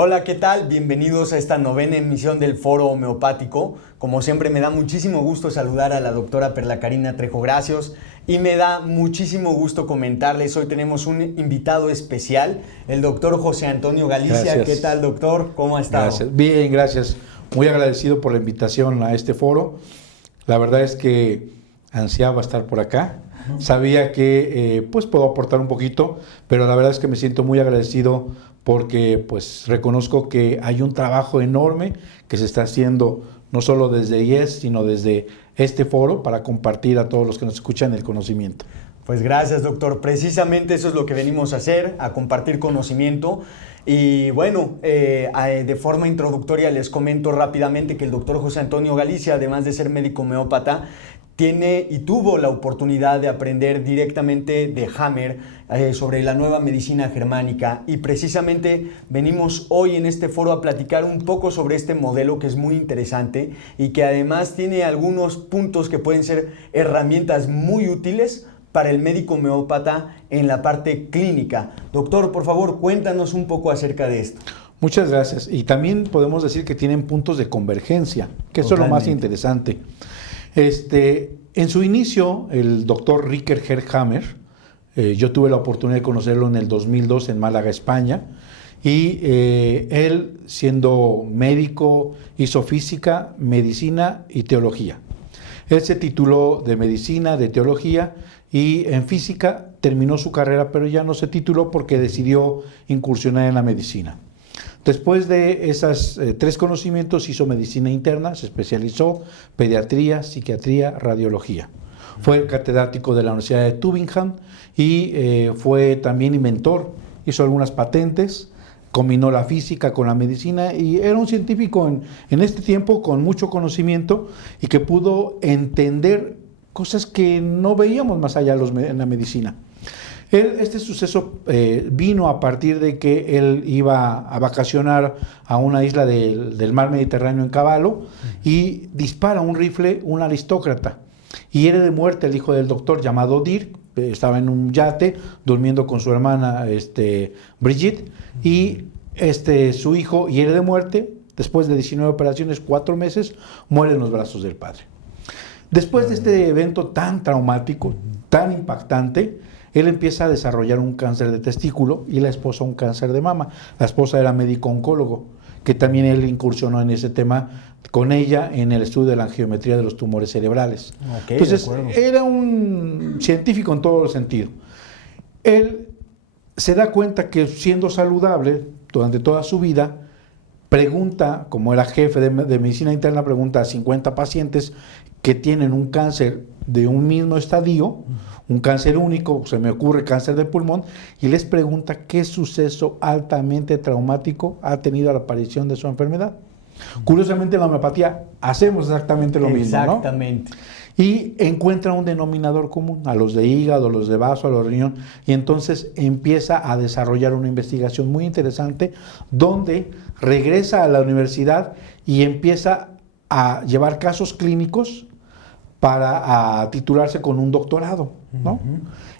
Hola, ¿qué tal? Bienvenidos a esta 9ª emisión del Foro Homeopático. Como siempre me da muchísimo gusto saludar a la doctora Perla Karina Trejo Gracios y me da muchísimo gusto comentarles, hoy tenemos un invitado especial, el doctor José Antonio Galicia. Gracias. ¿Qué tal, doctor? ¿Cómo ha estado? Gracias. Bien, gracias. Muy agradecido por la invitación a este foro. La verdad es que ansiaba estar por acá. Sabía que pues puedo aportar un poquito, pero la verdad es que me siento muy agradecido porque pues reconozco que hay un trabajo enorme que se está haciendo no solo desde IES, sino desde este foro para compartir a todos los que nos escuchan el conocimiento. Pues gracias, doctor. Precisamente eso es lo que venimos a hacer, a compartir conocimiento. Y bueno, de forma introductoria les comento rápidamente que el doctor José Antonio Galicia, además de ser médico homeópata, tiene y tuvo la oportunidad de aprender directamente de Hammer sobre la nueva medicina germánica, y precisamente venimos hoy en este foro a platicar un poco sobre este modelo que es muy interesante y que además tiene algunos puntos que pueden ser herramientas muy útiles para el médico homeópata en la parte clínica. Doctor, por favor, cuéntanos un poco acerca de esto. Muchas gracias. Y también podemos decir que tienen puntos de convergencia, que eso es lo más interesante. En su inicio, el doctor Ricker Hammer, yo tuve la oportunidad de conocerlo en el 2002 en Málaga, España, y él, siendo médico, hizo física, medicina y teología. Él se tituló de medicina, de teología, y en física terminó su carrera, pero ya no se tituló porque decidió incursionar en la medicina. Después de esos tres conocimientos hizo medicina interna, se especializó pediatría, psiquiatría, radiología. Fue catedrático de la Universidad de Tübingen y fue también inventor, hizo algunas patentes, combinó la física con la medicina y era un científico en este tiempo con mucho conocimiento y que pudo entender cosas que no veíamos más allá en la medicina. Este suceso vino a partir de que él iba a vacacionar a una isla del mar Mediterráneo en Caballo y dispara un rifle un aristócrata. Y hiere de muerte el hijo del doctor llamado Dirk, estaba en un yate durmiendo con su hermana Brigitte, y su hijo hiere de muerte. Después de 19 operaciones, 4 meses, muere en los brazos del padre. Después de este evento tan traumático, tan impactante, él empieza a desarrollar un cáncer de testículo y la esposa un cáncer de mama. La esposa era médico oncólogo, que también él incursionó en ese tema con ella en el estudio de la angiometría de los tumores cerebrales. Entonces, era un científico en todo el sentido. Él se da cuenta que siendo saludable durante toda su vida, pregunta, como era jefe de medicina interna, pregunta a 50 pacientes que tienen un cáncer de un mismo estadio, un cáncer único, se me ocurre cáncer de pulmón, y les pregunta qué suceso altamente traumático ha tenido la aparición de su enfermedad. Curiosamente, en la homeopatía hacemos exactamente lo mismo, ¿no? Exactamente. Y encuentra un denominador común, a los de hígado, a los de vaso, a los de riñón, y entonces empieza a desarrollar una investigación muy interesante donde regresa a la universidad y empieza a llevar casos clínicos para titularse con un doctorado, ¿no?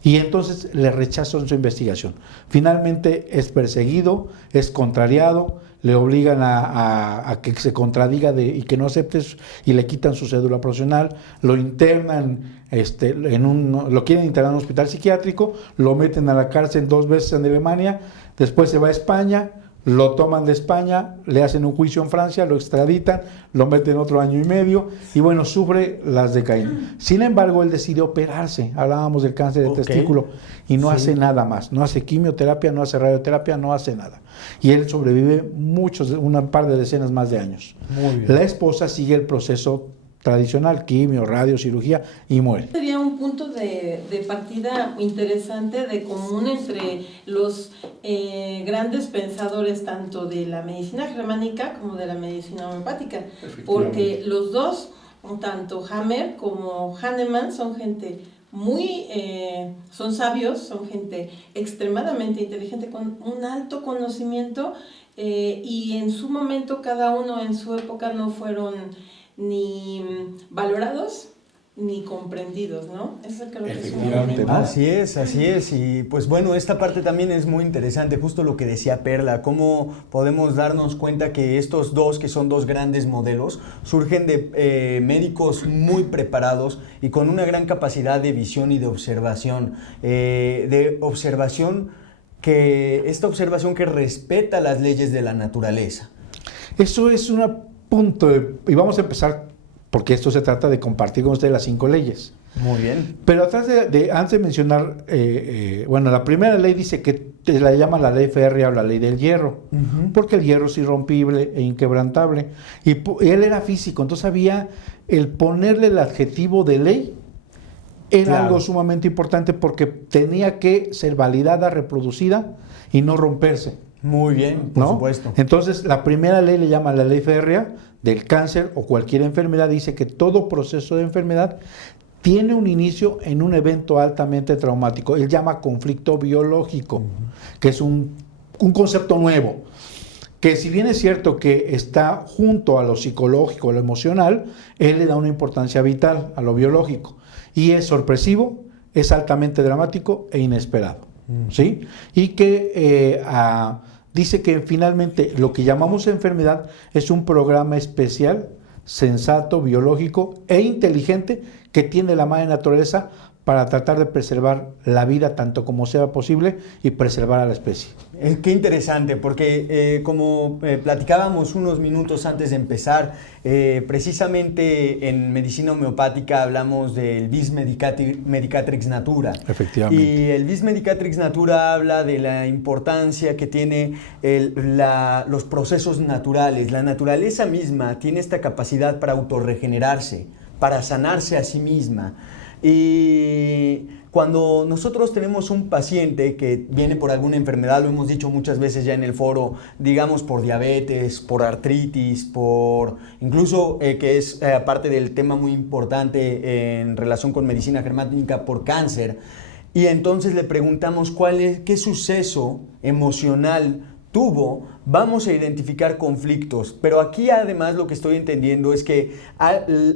Y entonces le rechazan su investigación. Finalmente es perseguido, es contrariado, le obligan a que se contradiga y que no acepte y le quitan su cédula profesional, lo internan, lo quieren internar en un hospital psiquiátrico, lo meten a la cárcel 2 veces en Alemania, después se va a España, lo toman de España, le hacen un juicio en Francia, lo extraditan, lo meten otro año y medio y bueno, sufre las de Caín. Sin embargo, él decide operarse, hablábamos del cáncer de testículo, y no hace nada más, no hace quimioterapia, no hace radioterapia, no hace nada. Y él sobrevive un par de decenas más de años. La esposa sigue el proceso tradicional, quimio, radio, cirugía, y muere. Sería un punto de partida interesante de común entre los grandes pensadores tanto de la medicina germánica como de la medicina homeopática, porque los dos, tanto Hammer como Hahnemann, son gente son sabios, son gente extremadamente inteligente con un alto conocimiento, y en su momento cada uno en su época no fueron ni valorados ni comprendidos, ¿no? Eso creo que es Efectivamente, un... ¿no? Así es. Y pues bueno, esta parte también es muy interesante, justo lo que decía Perla, cómo podemos darnos cuenta que estos dos, que son dos grandes modelos, surgen de médicos muy preparados y con una gran capacidad de visión y de observación, esta observación que respeta las leyes de la naturaleza. Eso es un punto, y vamos a empezar porque esto se trata de compartir con ustedes las 5 leyes. Muy bien. Pero antes de mencionar, bueno, la primera ley dice que la llama la ley férrea o la ley del hierro, porque el hierro es irrompible e inquebrantable. Y él era físico, entonces había el ponerle el adjetivo de ley, era algo sumamente importante porque tenía que ser validada, reproducida y no romperse. Muy bien, por supuesto. Entonces, la primera ley le llama la ley férrea del cáncer o cualquier enfermedad, dice que todo proceso de enfermedad tiene un inicio en un evento altamente traumático. Él llama conflicto biológico, que es un concepto nuevo, que si bien es cierto que está junto a lo psicológico, a lo emocional, él le da una importancia vital a lo biológico. Y es sorpresivo, es altamente dramático e inesperado. ¿Sí? Y que dice que finalmente lo que llamamos enfermedad es un programa especial, sensato, biológico e inteligente que tiene la madre naturaleza para tratar de preservar la vida tanto como sea posible y preservar a la especie. Qué interesante, porque como platicábamos unos minutos antes de empezar, precisamente en medicina homeopática hablamos del Vis Medicatrix Natura. Efectivamente. Y el Vis Medicatrix Natura habla de la importancia que tiene los procesos naturales. La naturaleza misma tiene esta capacidad para autorregenerarse, para sanarse a sí misma. Y cuando nosotros tenemos un paciente que viene por alguna enfermedad, lo hemos dicho muchas veces ya en el foro, digamos por diabetes, por artritis, por incluso que es aparte del tema muy importante en relación con medicina germánica, por cáncer, y entonces le preguntamos qué suceso emocional tuvo, vamos a identificar conflictos. Pero aquí además lo que estoy entendiendo es que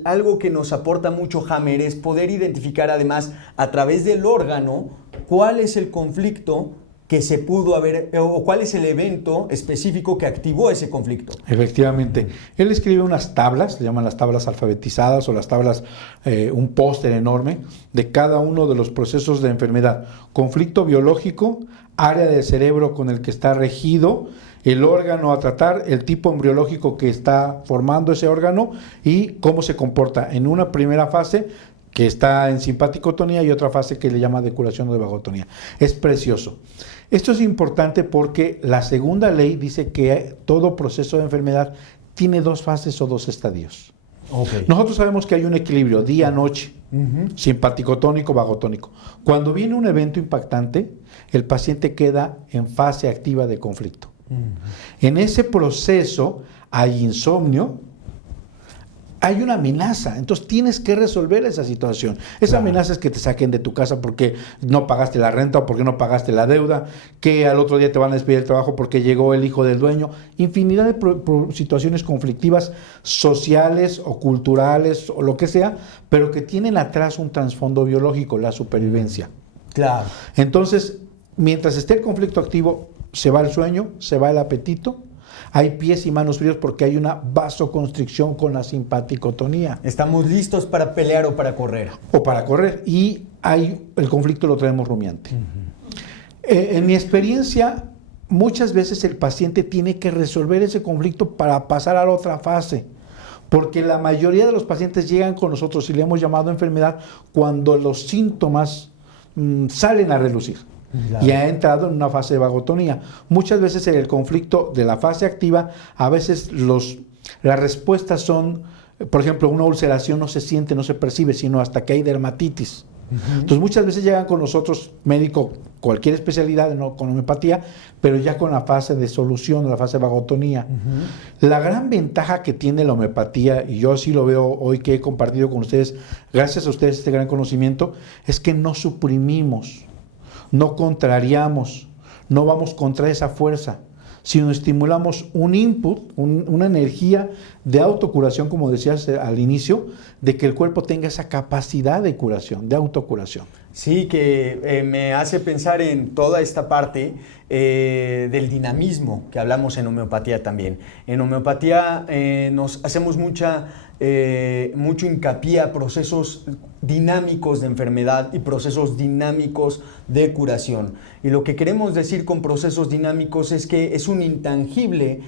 algo que nos aporta mucho Hammer es poder identificar además a través del órgano cuál es el conflicto que se pudo haber, o cuál es el evento específico que activó ese conflicto. Efectivamente. Él escribe unas tablas, le llaman las tablas alfabetizadas o las tablas, un póster enorme de cada uno de los procesos de enfermedad. Conflicto biológico, área del cerebro con el que está regido, el órgano a tratar, el tipo embriológico que está formando ese órgano y cómo se comporta en una primera fase que está en simpaticotonía y otra fase que le llama de curación o de vagotonía. Es precioso. Esto es importante porque la segunda ley dice que todo proceso de enfermedad tiene 2 fases o 2 estadios. Okay. Nosotros sabemos que hay un equilibrio día-noche, simpaticotónico, vagotónico. Cuando viene un evento impactante, el paciente queda en fase activa de conflicto. En ese proceso hay insomnio, hay una amenaza, entonces tienes que resolver esa situación. Esa amenaza es que te saquen de tu casa porque no pagaste la renta o porque no pagaste la deuda, que al otro día te van a despedir del trabajo porque llegó el hijo del dueño. Infinidad de situaciones conflictivas sociales o culturales o lo que sea, pero que tienen atrás un trasfondo biológico, la supervivencia. Claro. Entonces, mientras esté el conflicto activo, se va el sueño, se va el apetito. Hay pies y manos fríos porque hay una vasoconstricción con la simpaticotonía. Estamos listos para pelear o para correr. O para correr. Y el conflicto lo traemos rumiante. En mi experiencia, muchas veces el paciente tiene que resolver ese conflicto para pasar a la otra fase. Porque la mayoría de los pacientes llegan con nosotros y le hemos llamado enfermedad cuando los síntomas salen a relucir. Claro. Y ha entrado en una fase de vagotonía. Muchas veces en el conflicto de la fase activa, a veces las respuestas son, por ejemplo, una ulceración no se siente, no se percibe, sino hasta que hay dermatitis. Entonces muchas veces llegan con nosotros, médico, cualquier especialidad, no con homeopatía, pero ya con la fase de solución, la fase de vagotonía. La gran ventaja que tiene la homeopatía, y yo así lo veo hoy que he compartido con ustedes, gracias a ustedes este gran conocimiento, es que no suprimimos, no contrariamos, no vamos contra esa fuerza, sino estimulamos un input, una energía de autocuración, como decías al inicio, de que el cuerpo tenga esa capacidad de curación, de autocuración. Sí, que me hace pensar en toda esta parte del dinamismo que hablamos en homeopatía también. En homeopatía nos hacemos mucho hincapié a procesos dinámicos de enfermedad y procesos dinámicos de curación. Y lo que queremos decir con procesos dinámicos es que es un intangible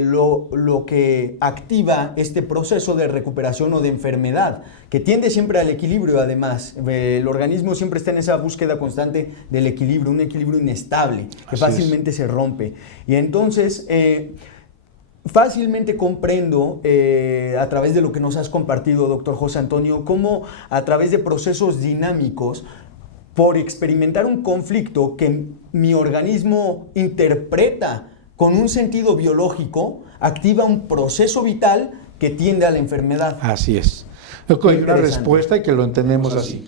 lo que activa este proceso de recuperación o de enfermedad, que tiende siempre al equilibrio además. El organismo siempre está en esa búsqueda constante del equilibrio, un equilibrio inestable, que fácilmente se rompe. Y entonces fácilmente comprendo a través de lo que nos has compartido, doctor José Antonio, cómo a través de procesos dinámicos, por experimentar un conflicto que mi organismo interpreta con un sentido biológico, activa un proceso vital que tiende a la enfermedad. Así es. Hay una respuesta y que lo entendemos así.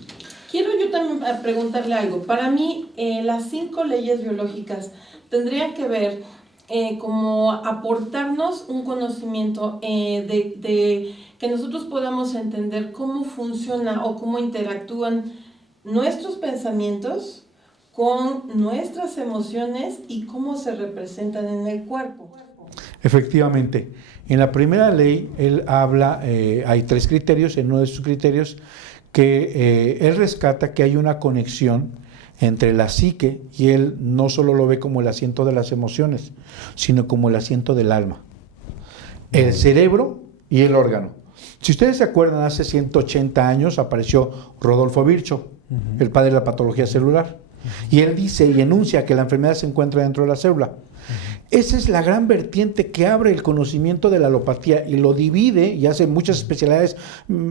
Quiero yo también preguntarle algo. Para mí, las 5 leyes biológicas tendrían que ver como aportarnos un conocimiento de que nosotros podamos entender cómo funciona o cómo interactúan nuestros pensamientos con nuestras emociones y cómo se representan en el cuerpo. Efectivamente. En la primera ley, él habla, hay 3 criterios, en uno de sus criterios, que él rescata que hay una conexión entre la psique, y él no solo lo ve como el asiento de las emociones, sino como el asiento del alma. El cerebro y el órgano. Si ustedes se acuerdan, hace 180 años apareció Rodolfo Virchow, el padre de la patología celular, y él dice y enuncia que la enfermedad se encuentra dentro de la célula. Esa es la gran vertiente que abre el conocimiento de la alopatía y lo divide y hace muchas especialidades,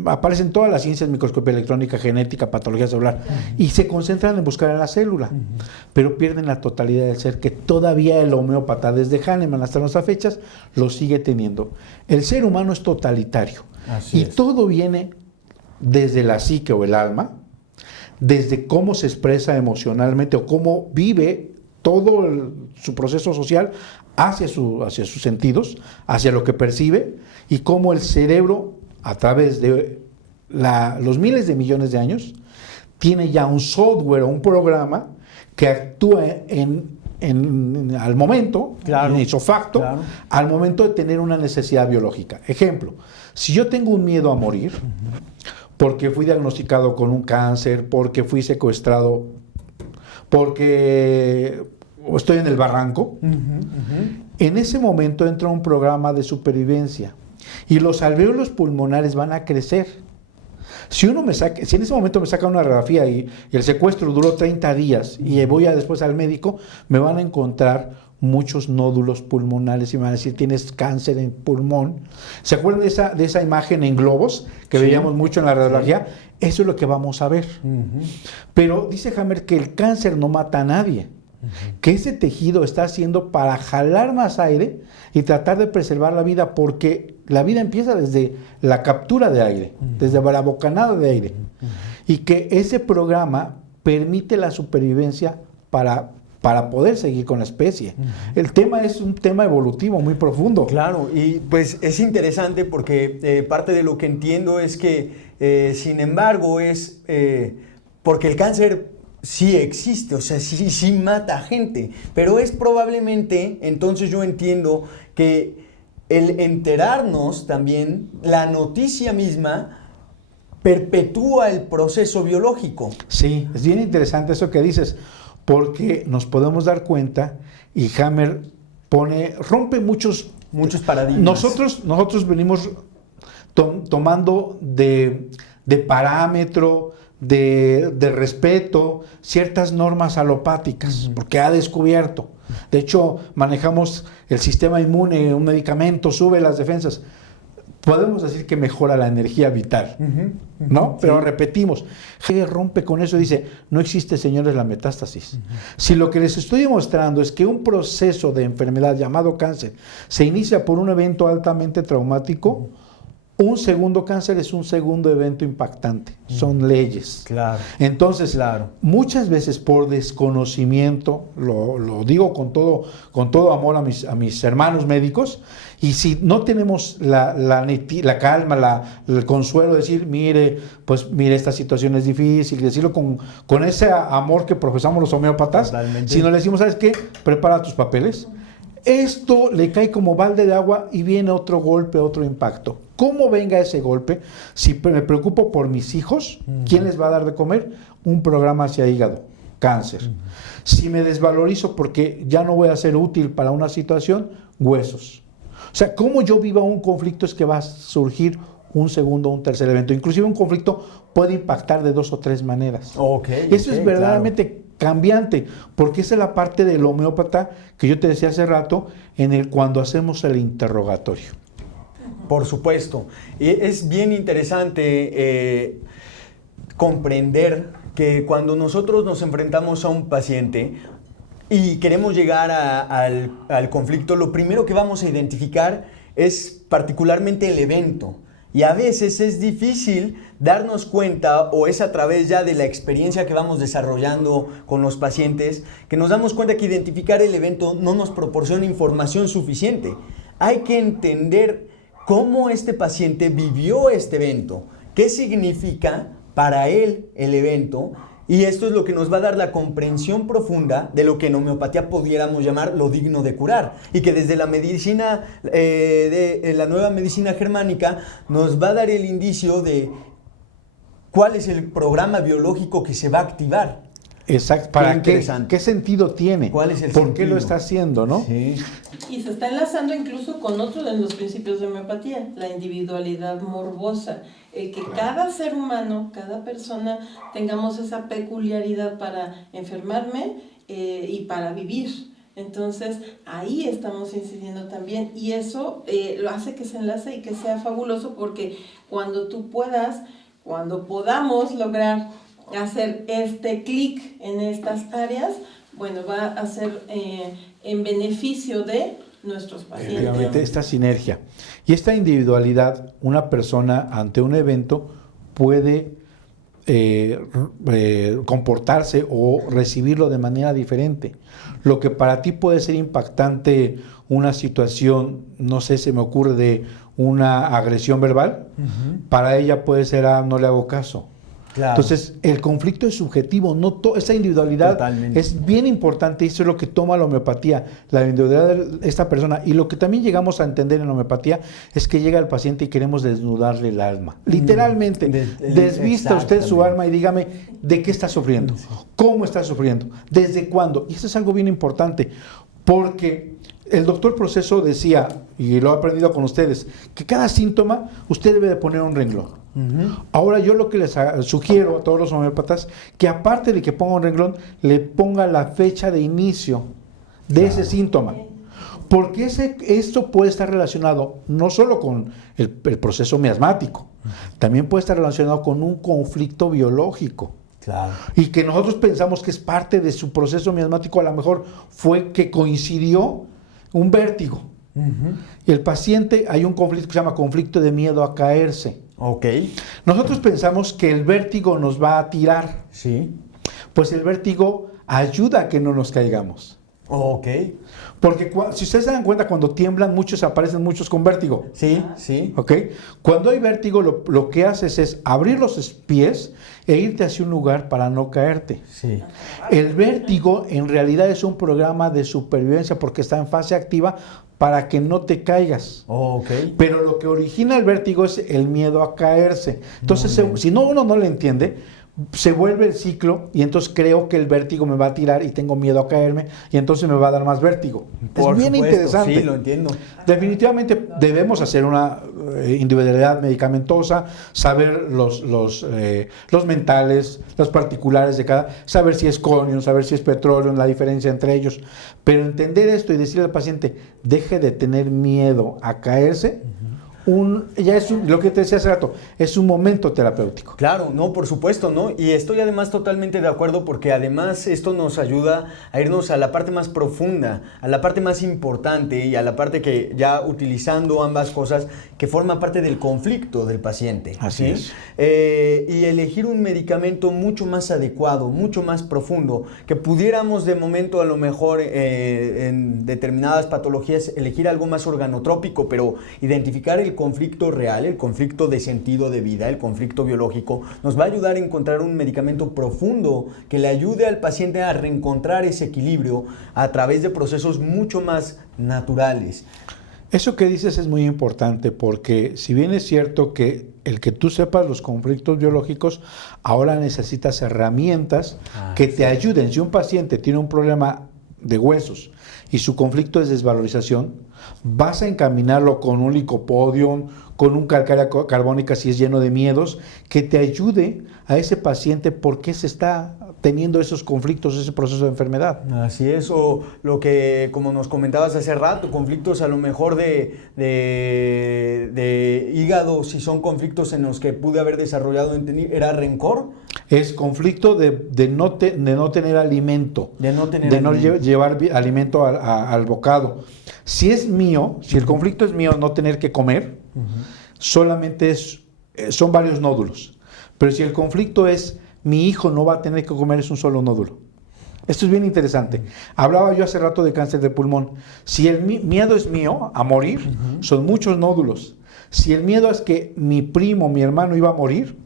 aparecen todas las ciencias, microscopía electrónica, genética, patología celular, y se concentran en buscar a la célula, pero pierden la totalidad del ser, que todavía el homeópata desde Hahnemann hasta nuestras fechas lo sigue teniendo. El ser humano es totalitario. Así es. Todo viene desde la psique o el alma, desde cómo se expresa emocionalmente o cómo vive todo su proceso social hacia sus sentidos, hacia lo que percibe, y cómo el cerebro, a través de los miles de millones de años, tiene ya un software o un programa que actúa al momento, claro, en ipso facto, claro, al momento de tener una necesidad biológica. Ejemplo, si yo tengo un miedo a morir, porque fui diagnosticado con un cáncer, porque fui secuestrado, porque estoy en el barranco, en ese momento entra un programa de supervivencia y los alvéolos pulmonares van a crecer. Si en ese momento me saca una radiografía y el secuestro duró 30 días y voy después al médico, me van a encontrar muchos nódulos pulmonares y me van a decir, tienes cáncer en pulmón. ¿Se acuerdan de esa imagen en globos que veíamos mucho en la radiología? Eso es lo que vamos a ver. Pero dice Hammer que el cáncer no mata a nadie, que ese tejido está haciendo para jalar más aire y tratar de preservar la vida, porque la vida empieza desde la captura de aire, desde la bocanada de aire, y que ese programa permite la supervivencia para poder seguir con la especie. El tema es un tema evolutivo muy profundo. Claro, y pues es interesante porque parte de lo que entiendo es que, sin embargo, porque el cáncer sí existe, o sea, sí mata gente, pero es probablemente, entonces yo entiendo que el enterarnos también, la noticia misma, perpetúa el proceso biológico. Sí, es bien interesante eso que dices, porque nos podemos dar cuenta, y Hammer rompe muchos paradigmas. Nosotros venimos tomando de parámetro, de respeto, ciertas normas alopáticas, porque ha descubierto. De hecho, manejamos el sistema inmune, un medicamento sube las defensas. Podemos decir que mejora la energía vital, ¿no? Pero repetimos, Hegel rompe con eso y dice, no existe, señores, la metástasis. Si lo que les estoy demostrando es que un proceso de enfermedad llamado cáncer se inicia por un evento altamente traumático, un segundo cáncer es un segundo evento impactante, son leyes. Claro. Entonces, Claro. muchas veces por desconocimiento, lo digo con todo amor a mis hermanos médicos, y si no tenemos la calma, el consuelo de decir, mire, esta situación es difícil, decirlo con ese amor que profesamos los homeópatas, Totalmente. si no le decimos, ¿sabes qué? Prepara tus papeles. Esto le cae como balde de agua y viene otro golpe, otro impacto. ¿Cómo venga ese golpe? Si me preocupo por mis hijos, ¿quién les va a dar de comer? Un programa hacia hígado, cáncer. Si me desvalorizo porque ya no voy a ser útil para una situación, huesos. O sea, cómo yo viva un conflicto es que va a surgir un segundo, un tercer evento. Inclusive un conflicto puede impactar de 2 o 3 maneras. Eso es verdaderamente cambiante, porque esa es la parte del homeópata que yo te decía hace rato, cuando hacemos el interrogatorio. Por supuesto. Es bien interesante comprender que cuando nosotros nos enfrentamos a un paciente y queremos llegar al conflicto, lo primero que vamos a identificar es particularmente el evento. Y a veces es difícil darnos cuenta, o es a través ya de la experiencia que vamos desarrollando con los pacientes, que nos damos cuenta que identificar el evento no nos proporciona información suficiente. Hay que entender cómo este paciente vivió este evento, qué significa para él el evento, y esto es lo que nos va a dar la comprensión profunda de lo que en homeopatía pudiéramos llamar lo digno de curar, y que desde la medicina, la nueva medicina germánica, nos va a dar el indicio de cuál es el programa biológico que se va a activar. Exacto. ¿Para qué sentido tiene? ¿Cuál es el ¿Por sentido? qué lo está haciendo, no? Sí. Y se está enlazando incluso con otro de los principios de homeopatía, la individualidad morbosa. El que cada ser humano, cada persona, tengamos esa peculiaridad para enfermarme y para vivir. Entonces, ahí estamos incidiendo también. Y eso lo hace que se enlace y que sea fabuloso, porque cuando podamos lograr hacer este clic en estas áreas, bueno, va a ser en beneficio de nuestros pacientes. Efectivamente, esta sinergia y esta individualidad, una persona ante un evento puede comportarse o recibirlo de manera diferente. Lo que para ti puede ser impactante, una situación, no sé, se me ocurre de una agresión verbal, para ella puede ser, no le hago caso. Claro. Entonces, el conflicto es subjetivo, esa individualidad Totalmente. es bien importante, y eso es lo que toma la homeopatía, la individualidad de esta persona. Y lo que también llegamos a entender en la homeopatía es que llega el paciente y queremos desnudarle el alma. Literalmente, desvista usted su alma y dígame de qué está sufriendo, cómo está sufriendo, desde cuándo. Y eso es algo bien importante, porque el doctor Proceso decía, y lo he aprendido con ustedes, que cada síntoma usted debe de poner un renglón. Ahora yo lo que les sugiero a todos los homeópatas, que aparte de que ponga un renglón, le ponga la fecha de inicio de ese síntoma. Porque esto puede estar relacionado no solo con el proceso miasmático, también puede estar relacionado con un conflicto biológico. Claro. Y que nosotros pensamos que es parte de su proceso miasmático, a lo mejor fue que coincidió un vértigo. Y el paciente, hay un conflicto que se llama conflicto de miedo a caerse. Ok. Nosotros pensamos que el vértigo nos va a tirar. Sí. Pues el vértigo ayuda a que no nos caigamos. Ok. Porque si ustedes se dan cuenta, cuando tiemblan muchos, aparecen muchos con vértigo. Sí, sí. ¿Ok? Cuando hay vértigo, lo que haces es abrir los pies e irte hacia un lugar para no caerte. Sí. El vértigo en realidad es un programa de supervivencia porque está en fase activa para que no te caigas. Ok. Pero lo que origina el vértigo es el miedo a caerse. Entonces, si uno no le entiende, se vuelve el ciclo y entonces creo que el vértigo me va a tirar y tengo miedo a caerme y entonces me va a dar más vértigo. Por es bien supuesto, interesante. Sí, lo entiendo. Definitivamente debemos hacer una individualidad medicamentosa, saber los mentales, los particulares de cada, saber si es conium, saber si es petróleo, la diferencia entre ellos, pero entender esto y decirle al paciente, deje de tener miedo a caerse, lo que te decía hace rato, es un momento terapéutico. Claro, no, por supuesto, ¿no? Y estoy además totalmente de acuerdo porque además esto nos ayuda a irnos a la parte más profunda, a la parte más importante y a la parte que ya utilizando ambas cosas, que forma parte del conflicto del paciente. Así es. Y elegir un medicamento mucho más adecuado, mucho más profundo, que pudiéramos de momento a lo mejor en determinadas patologías elegir algo más organotrópico, pero identificar el conflicto real, el conflicto de sentido de vida, el conflicto biológico, nos va a ayudar a encontrar un medicamento profundo que le ayude al paciente a reencontrar ese equilibrio a través de procesos mucho más naturales. Eso que dices es muy importante porque si bien es cierto que el que tú sepas los conflictos biológicos, ahora necesitas herramientas que te ayuden. Si un paciente tiene un problema de huesos y su conflicto es desvalorización, vas a encaminarlo con un licopodium, con un calcárea carbónica si es lleno de miedos, que te ayude a ese paciente por qué se está teniendo esos conflictos, ese proceso de enfermedad. Así es, o lo que, como nos comentabas hace rato, conflictos a lo mejor de hígado, si son conflictos en los que pude haber desarrollado, ¿era rencor? Es conflicto de no tener alimento, De no tener de no alimento. llevar alimento al bocado. Si es mío, si el conflicto es mío, no tener que comer, solamente son varios nódulos. Pero si el conflicto es mi hijo no va a tener que comer, es un solo nódulo. Esto es bien interesante. Hablaba yo hace rato de cáncer de pulmón. Si el miedo es mío a morir, son muchos nódulos. Si el miedo es que mi primo, mi hermano iba a morir,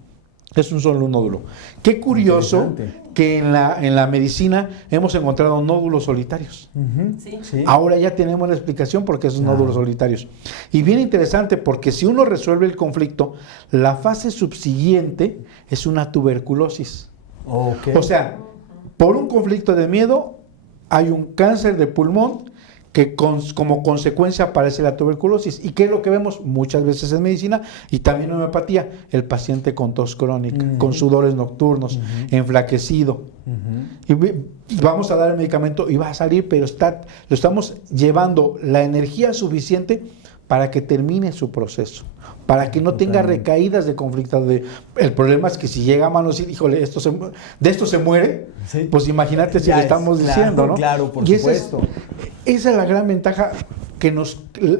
es un solo nódulo. Qué curioso que en la medicina hemos encontrado nódulos solitarios. Sí. Ahora ya tenemos la explicación por qué esos nódulos solitarios. Y bien interesante porque si uno resuelve el conflicto, la fase subsiguiente es una tuberculosis. Okay. O sea, por un conflicto de miedo hay un cáncer de pulmón que como consecuencia aparece la tuberculosis. ¿Y qué es lo que vemos muchas veces en medicina? Y también en homeopatía, el paciente con tos crónica, con sudores nocturnos, enflaquecido. Y vamos a dar el medicamento y va a salir, pero lo estamos llevando la energía suficiente para que termine su proceso, para que no tenga recaídas de conflicto. El problema es que si llega a manos y, híjole, de esto se muere, Sí. pues imagínate si Ya le es, estamos claro, diciendo, ¿no? claro, por y supuesto. Esa es la gran ventaja que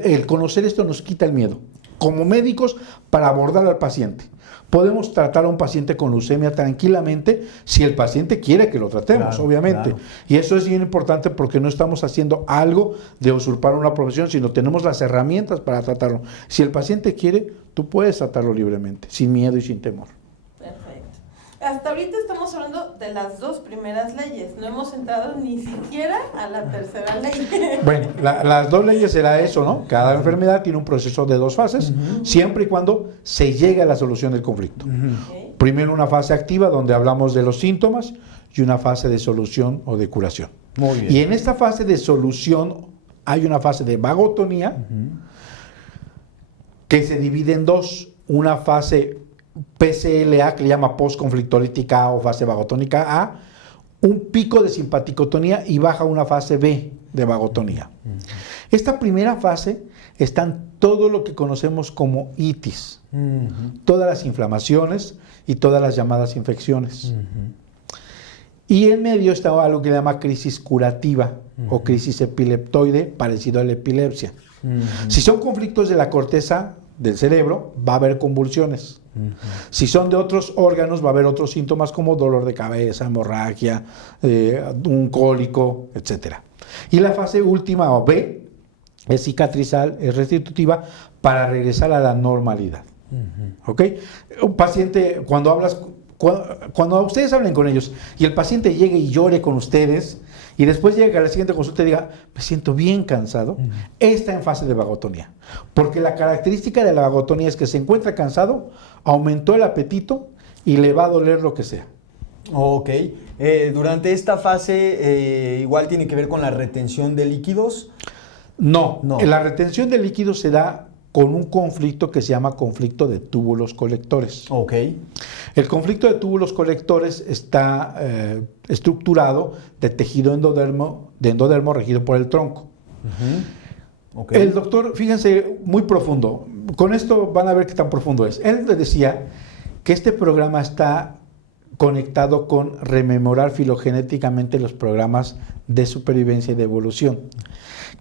el conocer esto nos quita el miedo. Como médicos, para abordar al paciente. Podemos tratar a un paciente con leucemia tranquilamente si el paciente quiere que lo tratemos, Claro, obviamente. claro. Y eso es bien importante porque no estamos haciendo algo de usurpar una profesión, sino tenemos las herramientas para tratarlo. Si el paciente quiere, tú puedes tratarlo libremente, sin miedo y sin temor. Perfecto. Hasta ahorita estamos hablando de las dos primeras leyes. No hemos entrado ni siquiera a la tercera ley. Bueno, las dos leyes era eso, ¿no? Cada enfermedad tiene un proceso de 2 fases, siempre y cuando se llegue a la solución del conflicto. Okay. Primero una fase activa donde hablamos de los síntomas y una fase de solución o de curación. Muy bien. Y en esta fase de solución hay una fase de vagotonía que se divide en 2. Una fase PCLA que le llama postconflictolítica A o fase vagotónica A, un pico de simpaticotonía y baja una fase B de vagotonía. Esta primera fase están todo lo que conocemos como itis, todas las inflamaciones y todas las llamadas infecciones. Y en medio está algo que le llama crisis curativa o crisis epileptoide, parecido a la epilepsia. Si son conflictos de la corteza del cerebro, va a haber convulsiones. Si son de otros órganos, va a haber otros síntomas como dolor de cabeza, hemorragia, un cólico, etc. Y la fase última, o B, es cicatrizal, es restitutiva, para regresar a la normalidad. ¿Ok? Un paciente, cuando ustedes hablen con ellos y el paciente llegue y llore con ustedes y después llega a la siguiente consulta y diga, me siento bien cansado, está en fase de vagotonía. Porque la característica de la vagotonía es que se encuentra cansado, aumentó el apetito y le va a doler lo que sea. Ok. Durante esta fase, igual tiene que ver con la retención de líquidos. No, No. La retención de líquidos se da con un conflicto que se llama conflicto de túbulos colectores. Ok. El conflicto de túbulos colectores está estructurado de tejido endodermo regido por el tronco. Ok. El doctor, fíjense, muy profundo. con esto van a ver qué tan profundo es. Él decía que este programa está conectado con rememorar filogenéticamente los programas de supervivencia y de evolución.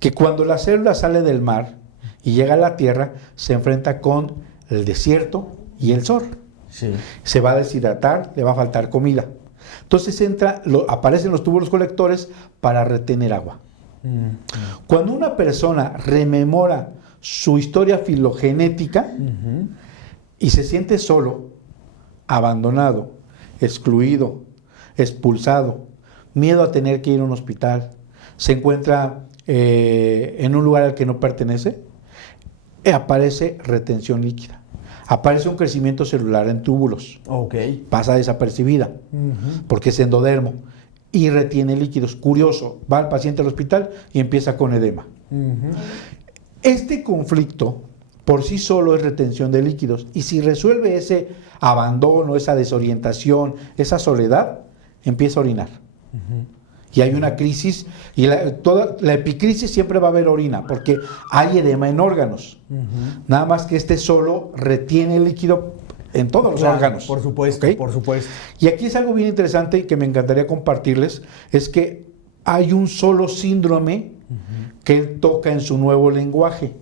Que cuando la célula sale del mar y llega a la Tierra, se enfrenta con el desierto y el sol. Sí. Se va a deshidratar, le va a faltar comida. Entonces aparecen los túbulos colectores para retener agua. Cuando una persona rememora su historia filogenética y se siente solo, abandonado, excluido, expulsado, miedo a tener que ir a un hospital, se encuentra en un lugar al que no pertenece, aparece retención líquida. Aparece un crecimiento celular en túbulos. Okay. Pasa desapercibida, porque es endodermo y retiene líquidos. Curioso, va el paciente al hospital y empieza con edema. Este conflicto por sí solo es retención de líquidos, y si resuelve ese abandono, esa desorientación, esa soledad, empieza a orinar. Y hay una crisis, y toda la epicrisis siempre va a haber orina, porque hay edema en órganos. Nada más que este solo retiene el líquido en todos los órganos. Por supuesto, ¿Okay? por supuesto. Y aquí es algo bien interesante y que me encantaría compartirles, es que hay un solo síndrome que él toca en su nuevo lenguaje.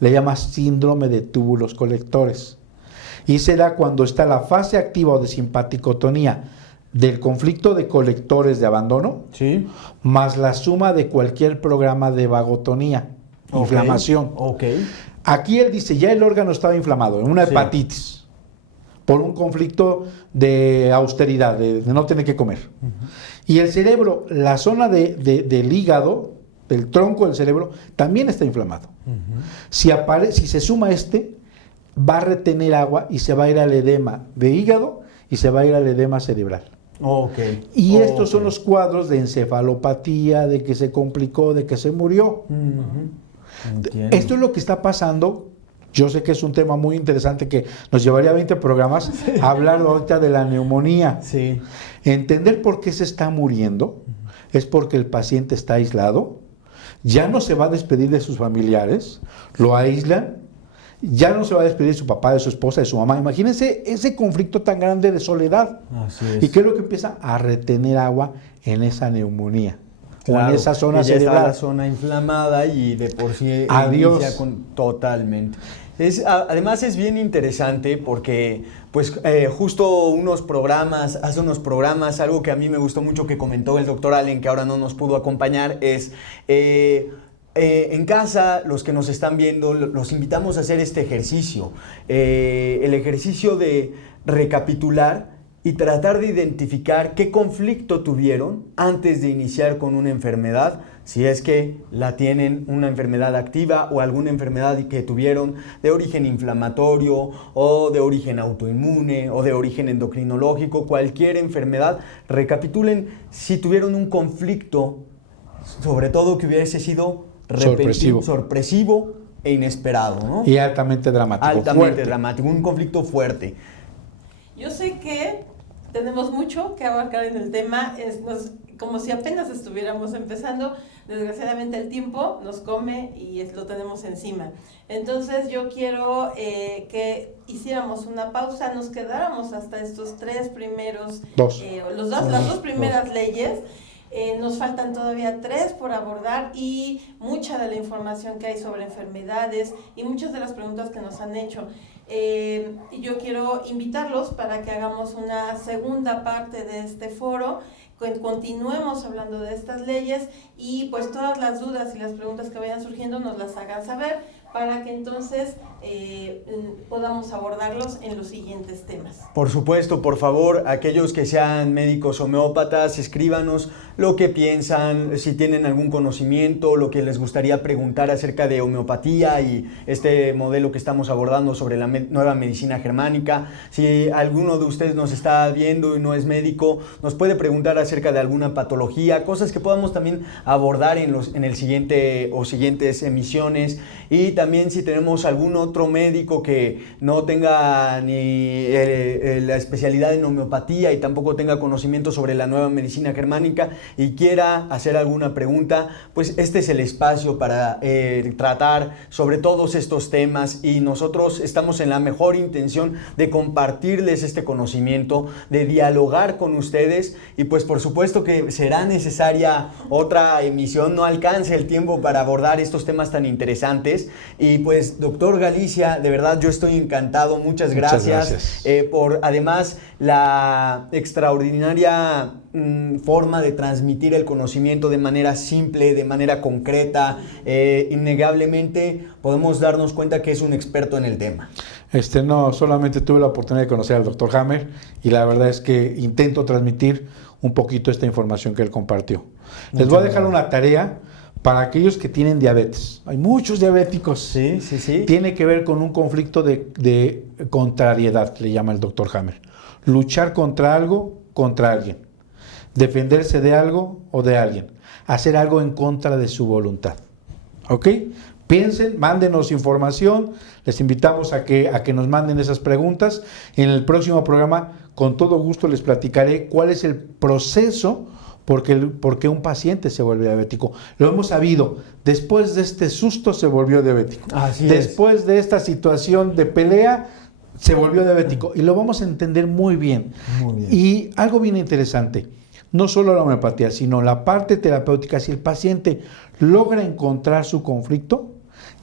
Le llama síndrome de túbulos colectores. Y se da cuando está la fase activa o de simpaticotonía del conflicto de colectores de abandono, ¿sí?, más la suma de cualquier programa de vagotonía, inflamación. Aquí él dice, ya el órgano estaba inflamado, en una hepatitis, por un conflicto de austeridad, de no tener que comer. Y el cerebro, la zona del hígado, del tronco del cerebro, también está inflamado. Si se suma va a retener agua y se va a ir al edema de hígado y se va a ir al edema cerebral. Y estos son los cuadros de encefalopatía, de que se complicó, de que se murió. Esto es lo que está pasando. Yo sé que es un tema muy interesante que nos llevaría 20 programas a hablar ahorita de la neumonía. Sí. Entender por qué se está muriendo es porque el paciente está aislado, ya no se va a despedir de sus familiares, lo aíslan, ya no se va a despedir de su papá, de su esposa, de su mamá. Imagínense ese conflicto tan grande de soledad. Así es. ¿Y qué es lo que empieza? A retener agua en esa neumonía. Claro, o en esa zona ya está cerebral. la zona inflamada y de por sí Adiós. inicia totalmente. Además es bien interesante porque pues justo hace unos programas, algo que a mí me gustó mucho que comentó el doctor Allen, que ahora no nos pudo acompañar, es en casa, los que nos están viendo, los invitamos a hacer este ejercicio. El ejercicio de recapitular y tratar de identificar qué conflicto tuvieron antes de iniciar con una enfermedad, si es que la tienen, una enfermedad activa o alguna enfermedad que tuvieron de origen inflamatorio o de origen autoinmune o de origen endocrinológico, cualquier enfermedad. Recapitulen si tuvieron un conflicto, sobre todo que hubiese sido sorpresivo e inesperado, ¿no? Y altamente dramático. Dramático, un conflicto fuerte. Yo sé que tenemos mucho que abarcar en el tema, como si apenas estuviéramos empezando. Desgraciadamente el tiempo nos come y lo tenemos encima. Entonces yo quiero que hiciéramos una pausa, nos quedáramos hasta estos las dos primeras leyes. Nos faltan todavía 3 por abordar y mucha de la información que hay sobre enfermedades y muchas de las preguntas que nos han hecho. Y yo quiero invitarlos para que hagamos una segunda parte de este foro, continuemos hablando de estas leyes y pues todas las dudas y las preguntas que vayan surgiendo nos las hagan saber para que entonces podamos abordarlos en los siguientes temas. Por supuesto, por favor, aquellos que sean médicos homeópatas, escríbanos lo que piensan, si tienen algún conocimiento, lo que les gustaría preguntar acerca de homeopatía y este modelo que estamos abordando sobre la nueva medicina germánica. Si alguno de ustedes nos está viendo y no es médico, nos puede preguntar acerca de alguna patología, cosas que podamos también abordar en el siguiente o siguientes emisiones. Y también si tenemos alguno otro médico que no tenga ni la especialidad en homeopatía y tampoco tenga conocimiento sobre la nueva medicina germánica y quiera hacer alguna pregunta, pues este es el espacio para tratar sobre todos estos temas, y nosotros estamos en la mejor intención de compartirles este conocimiento, de dialogar con ustedes, y pues por supuesto que será necesaria otra emisión, no alcance el tiempo para abordar estos temas tan interesantes. Y pues doctor Galicia, de verdad yo estoy encantado, muchas gracias. Por además la extraordinaria forma de transmitir el conocimiento de manera simple, de manera concreta. Innegablemente podemos darnos cuenta que es un experto en el tema. No solamente tuve la oportunidad de conocer al doctor Hammer, y la verdad es que intento transmitir un poquito esta información que él compartió. Les voy a dejar una tarea para aquellos que tienen diabetes. Hay muchos diabéticos. Sí. Tiene que ver con un conflicto de contrariedad, le llama el doctor Hammer. Luchar contra algo, contra alguien. Defenderse de algo o de alguien. Hacer algo en contra de su voluntad. ¿Ok? Piensen, mándenos información. Les invitamos a que nos manden esas preguntas. En el próximo programa, con todo gusto, les platicaré cuál es el proceso por qué un paciente se vuelve diabético. Lo hemos sabido. Después de este susto se volvió diabético. Después de esta situación de pelea se volvió diabético. Y lo vamos a entender muy bien. Y algo bien interesante. No solo la homeopatía, sino la parte terapéutica. Si el paciente logra encontrar su conflicto,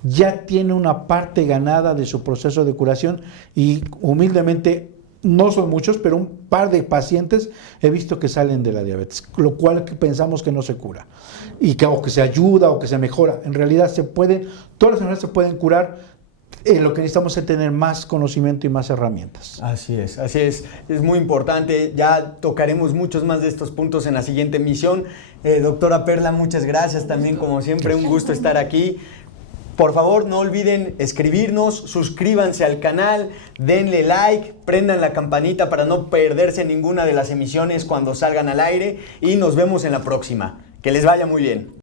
ya tiene una parte ganada de su proceso de curación, y humildemente, no son muchos, pero un par de pacientes he visto que salen de la diabetes, lo cual pensamos que no se cura, o que se ayuda o que se mejora. En realidad todas las enfermedades se pueden curar. Lo que necesitamos es tener más conocimiento y más herramientas. Así es. Es muy importante. Ya tocaremos muchos más de estos puntos en la siguiente emisión. Doctora Perla, muchas gracias también, como siempre, un gusto estar aquí. Por favor, no olviden escribirnos, suscríbanse al canal, denle like, prendan la campanita para no perderse ninguna de las emisiones cuando salgan al aire, y nos vemos en la próxima. Que les vaya muy bien.